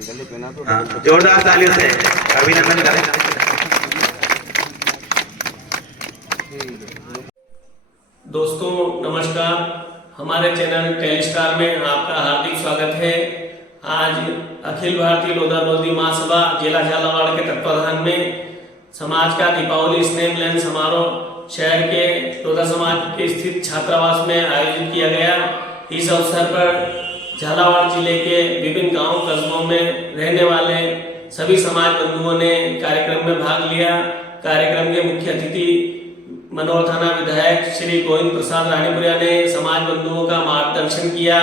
जोरदार तालियों से अभिनंदन करें। दोस्तों नमस्कार, हमारे चैनल टेलीस्टार में आपका हार्दिक स्वागत है। आज अखिल भारतीय लोधा लोधी महासभा जिला झालावाड़ के तत्वाधान में समाज का दीपावली स्नेह मिलन समारोह शहर के लोधा समाज के स्थित छात्रावास में आयोजित किया गया। इस अवसर पर झालावाड़ जिले के विभिन्न गांव कस्बों में रहने वाले सभी समाज बंधुओं ने कार्यक्रम में भाग लिया। कार्यक्रम के मुख्य अतिथि मनोहर थाना विधायक श्री गोविंद प्रसाद रानीपुरिया ने समाज बंधुओं का मार्गदर्शन किया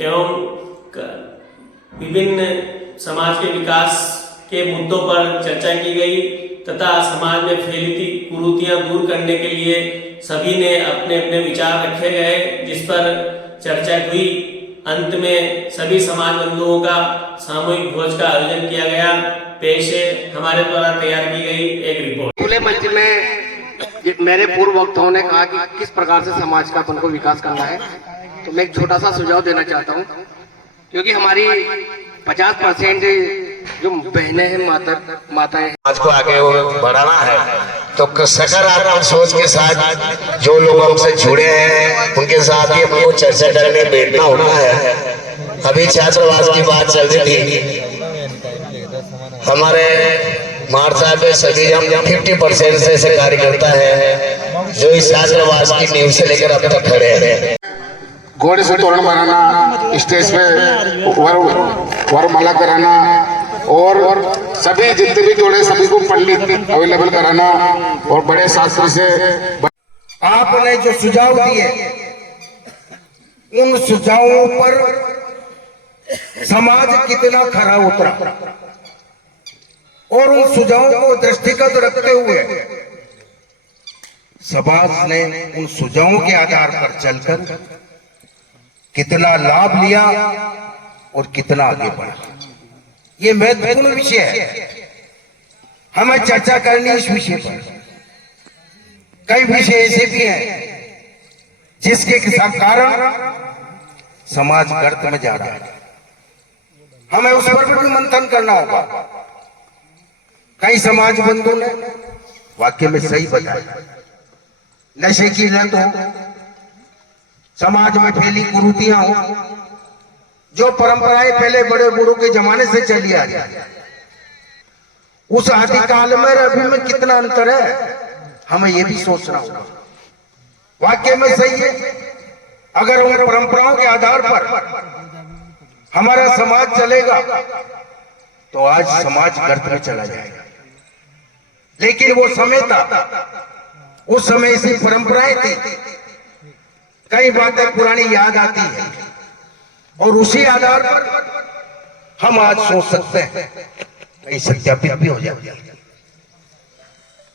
एवं विभिन्न समाज के विकास के मुद्दों पर चर्चा की गई तथा समाज में फैलती कुरीतियां दूर करने के लिए सभी ने अपने अपने विचार रखे गए, जिस पर चर्चा हुई। अंत में सभी समाज बंधुओं का सामूहिक भोज का आयोजन किया गया। पेश है हमारे द्वारा तैयार की गई एक रिपोर्ट। खुले मंच में मेरे पूर्व वक्ताओं ने कहा कि किस प्रकार से समाज का अपन को विकास करना है, तो मैं एक छोटा सा सुझाव देना चाहता हूँ। क्योंकि हमारी 50% जो बहनें हैं, माताएं समाज को आगे बढ़ाना है, तो सकारात्मक सोच के साथ जो लोग हमसे जुड़े हैं उनके साथ ही हमको चर्चा करने बैठना होता है। अभी छात्रावास की बात चल रही थी, हमारे मार साहब सभी हम 50% से ऐसे कार्यकर्ता है जो इस छात्रावास की नींव से लेकर अब तक खड़े हैं। घोड़े से तोरण बनाना, स्टेज पे वरमाला कराना और सभी जितने भी जोड़े सभी को पंडित अवेलेबल कराना और बड़े शास्त्री से। आपने जो सुझाव दिए उन सुझावों पर समाज कितना खरा उतरा और उन सुझावों को दृष्टिगत रखते हुए समाज ने उन सुझावों के आधार पर चलकर कितना लाभ लिया और कितना आगे बढ़ा, ये महत्वपूर्ण विषय है। हमें चर्चा करनी इस विषय पर। कई विषय ऐसे भी हैं जिसके कारण समाज गर्त में जा रहा है, हमें उस पर भी मंथन करना होगा। कई समाज बंधु ने वाक्य में सही बताया, नशे की लत हो, समाज में फैली कुरीतियां हो, जो परंपराएं पहले बड़े बूढ़ों के जमाने से चली आ रही, उस आदिकाल में अभी में कितना अंतर है, हमें यह भी सोचना होगा। वाक्य में सही है, अगर उन परंपराओं के आधार पर हमारा समाज चलेगा तो आज समाज गर्त में चला जाएगा। लेकिन वो समय था, उस समय ऐसी परंपराएं थी, कई बातें पुरानी याद आती है और उसी आधार पर हम आज सोच सकते हैं, कई सत्यापित भी हो जाती है।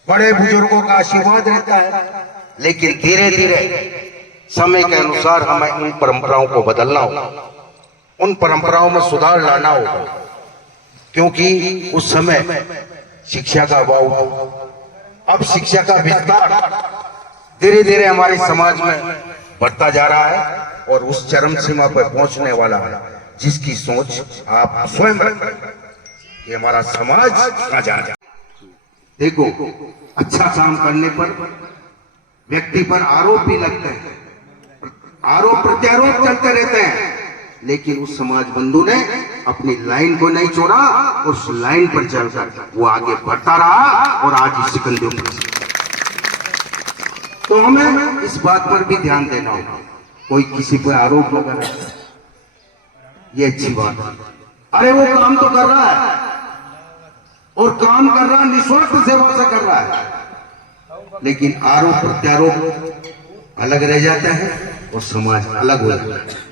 बड़े बुजुर्गों का आशीर्वाद रहता है, लेकिन धीरे धीरे समय के अनुसार हमें उन परंपराओं को बदलना होगा, उन परंपराओं में सुधार लाना होगा। क्योंकि उस समय शिक्षा का अभाव, अब शिक्षा का विस्तार धीरे धीरे हमारे समाज में बढ़ता जा रहा है और उस चरम सीमा पर पहुंचने वाला है, जिसकी सोच आप स्वयं रखें कि हमारा समाज कहां जा रहा है। देखो, अच्छा काम करने पर व्यक्ति पर आरोप भी लगते हैं, आरोप प्रत्यारोप चलते रहते हैं, लेकिन उस समाज बंधु ने अपनी लाइन को नहीं छोड़ा, उस लाइन पर चलकर वो आगे बढ़ता रहा और आज इस सिकंदर में। तो हमें इस बात पर भी ध्यान देना होगा, कोई किसी पर आरोप लगा रहा है, ये अच्छी बात है। अरे वो काम तो कर रहा है और काम कर रहा निस्वार्थ सेवा से कर रहा है, लेकिन आरोप प्रत्यारोप अलग रह जाता है और समाज अलग हो जाता है।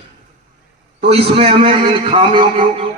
तो इसमें हमें इन खामियों को